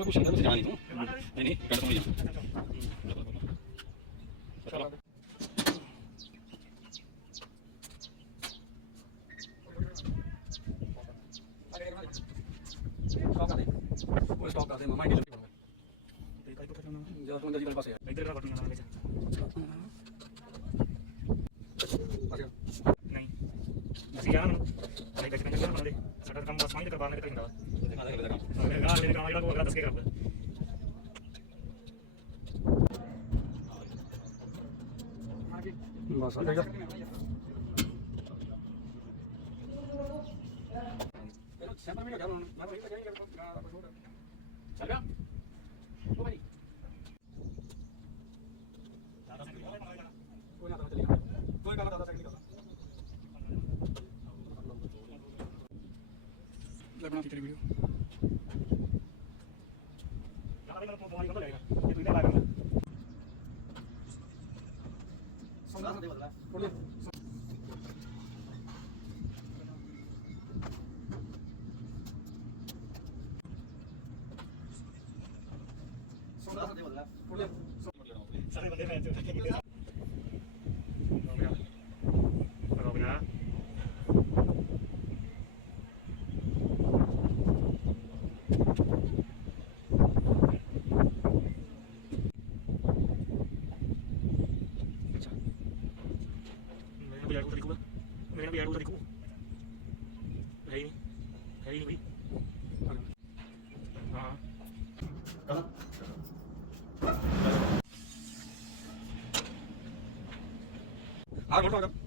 मैं कुछ नहीं जाना नहीं तू नहीं कर समझ चलो स्टॉप कर दे मामा इंडिया ते काई तो करना जरा तो अंदर जी पास है इधर का बटन लगाना नहीं ਅਸੀਂ ਆ ਨਾ ਨਹੀਂ ਬੈਠ ਕੇ ਚੱਲਣਾ ਬੰਦੇ ਸਾਡਾ ਕੰਮ ਬਸ ਮਾਈਂਡ ਕਰਵਾਉਣਾ ਕਿਤੇ ਹੁੰਦਾ ਵਾ ਮੇਰੇ ਕੰਮ ਜਿਹੜਾ ਕੋਈ ਅਗਲਾ ਦੱਸ ਕੇ ਕਰਦਾ ਬਸ ਆ ਜਾ ਸੈਂਟਰ में क्या मैं वहीं पे जाएंगे चल गया ओ भाई दादा से कोई ना दादा चलेगा कोई काम दादा से नहीं करता लगना तेरी वीडियो यार मेरा तो बहुत लगेगा ये तूने लगाया सुन दे बदला बोलिए सारे बंदे मैच होते हैं रोकना अच्छा मेरा भी यार को दिखूगा मेरा भी यार को दिखूगा है ही नहीं भाई हाँ कहाँ आग उठो